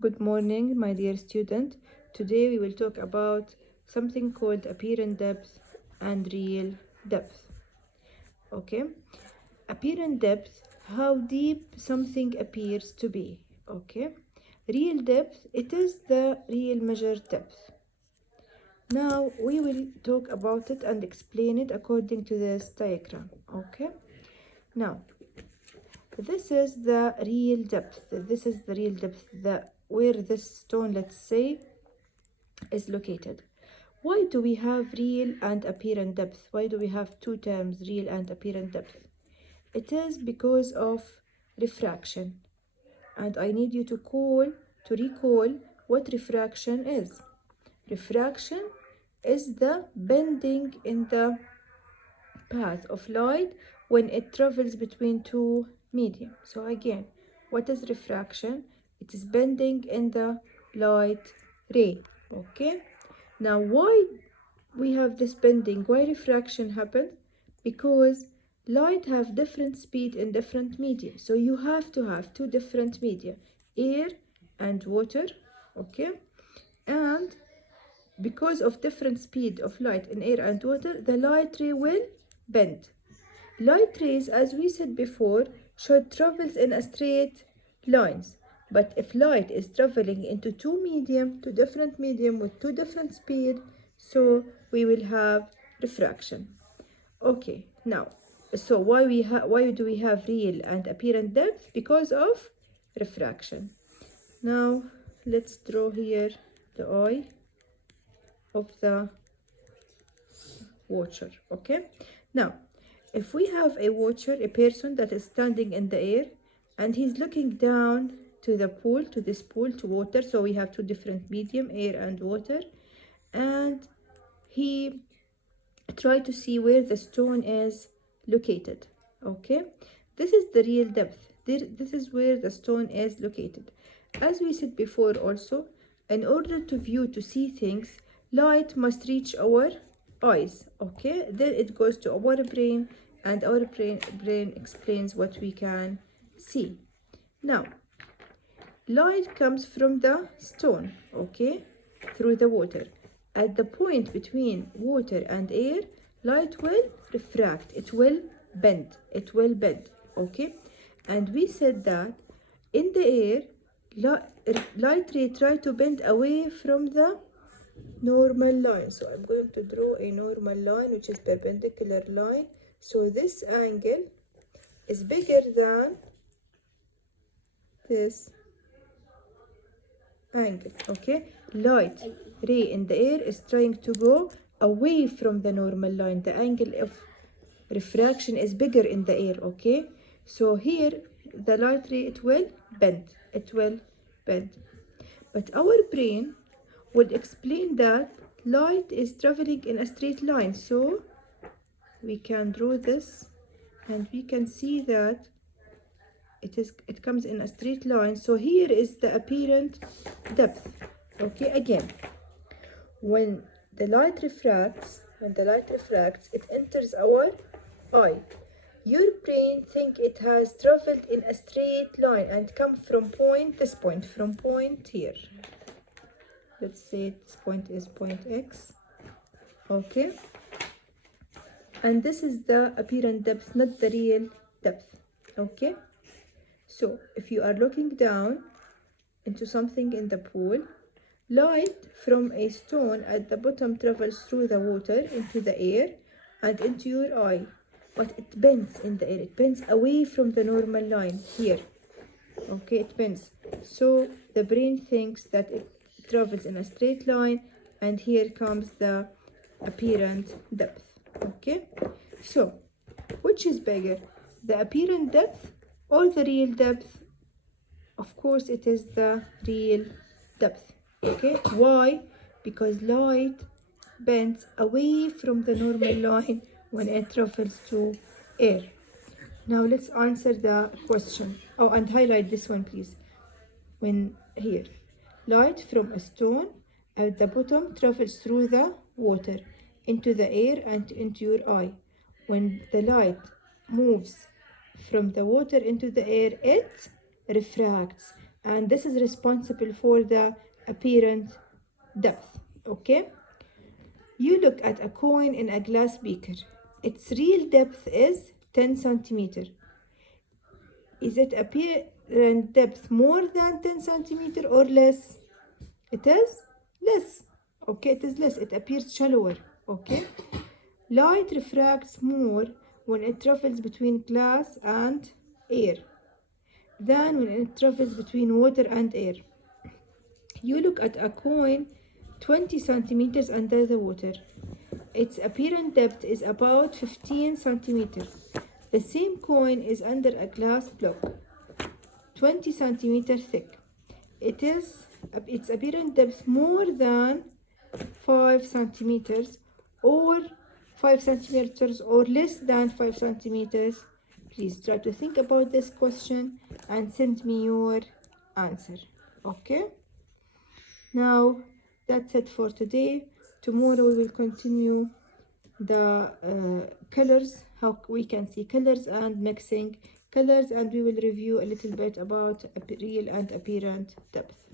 Good morning, my dear student. Today we will talk about something called apparent depth and real depth. Okay, apparent depth, how deep something appears to be. Okay, real depth, it is the real measured depth. Now we will talk about it and explain it according to this diagram. Okay, now this is the real depth. This is the real depth, where this stone, let's say, is located. Why do we have real and apparent depth? Why do we have two terms, real and apparent depth? It is because of refraction. And I need you to recall what refraction is. Refraction is the bending in the path of light when it travels between two medium. So again, what is refraction? It is bending in the light ray. Okay, now why we have this bending? Why refraction happens? Because light have different speed in different media, so you have to have two different media, air and water. Okay, and because of different speed of light in air and water, the light ray will bend. Light rays, as we said before, should travel in a straight lines. But if light is traveling into two different medium with two different speed, so we will have refraction. Okay, now, so why do we have real and apparent depth? Because of refraction. Now, let's draw here the eye of the watcher. Okay, now if we have a watcher, a person that is standing in the air and he's looking down to the pool, to this pool, to water, so we have two different medium, air and water, and he try to see where the stone is located. Okay, this is the real depth. This is where the stone is located. As we said before also, in order to see things, light must reach our eyes. Okay, then it goes to our brain, and our brain explains what we can see. Now, light comes from the stone, okay, through the water. At the point between water and air, light will refract, it will bend, okay? And we said that in the air, light ray try to bend away from the normal line. So I'm going to draw a normal line, which is perpendicular line. So this angle is bigger than this angle. Okay, light ray in the air is trying to go away from the normal line. The angle of refraction is bigger in the air. Okay, so here the light ray, it will bend, but our brain would explain that light is traveling in a straight line. So we can draw this and we can see that it comes in a straight line. So here is the apparent depth. Okay, again, when the light refracts, it enters our eye. Your brain think it has traveled in a straight line and come from from point here. Let's say this point is point X. Okay, and this is the apparent depth, not the real depth. Okay, so if you are looking down into something in the pool, light from a stone at the bottom travels through the water into the air and into your eye, but it bends in the air, it bends away from the normal line here. Okay, it bends, so the brain thinks that it travels in a straight line, and here comes the apparent depth. Okay, so which is bigger, the apparent depth or the real depth? Of course it is the real depth. Okay, why? Because light bends away from the normal line when it travels to air. Now let's answer the question. Oh, and highlight this one, please. When here, light from a stone at the bottom travels through the water into the air and into your eye. When the light moves from the water into the air, it refracts. and this is responsible for the apparent depth. Okay, you look at a coin in a glass beaker. Its real depth is 10 centimeter. Is it apparent depth more than 10 centimeter or less? It is less. Okay, it is less. It appears shallower. Okay, light refracts more when it travels between glass and air than when it travels between water and air. You look at a coin 20 centimeters under the water. Its apparent depth is about 15 centimeters. The same coin is under a glass block 20 centimeters thick. Its apparent depth more than 5 centimeters or 5 centimeters or less than 5 centimeters. Please try to think about this question and send me your answer. Okay, now that's it for today. Tomorrow we will continue the colors, how we can see colors and mixing colors, and we will review a little bit about real and apparent depth.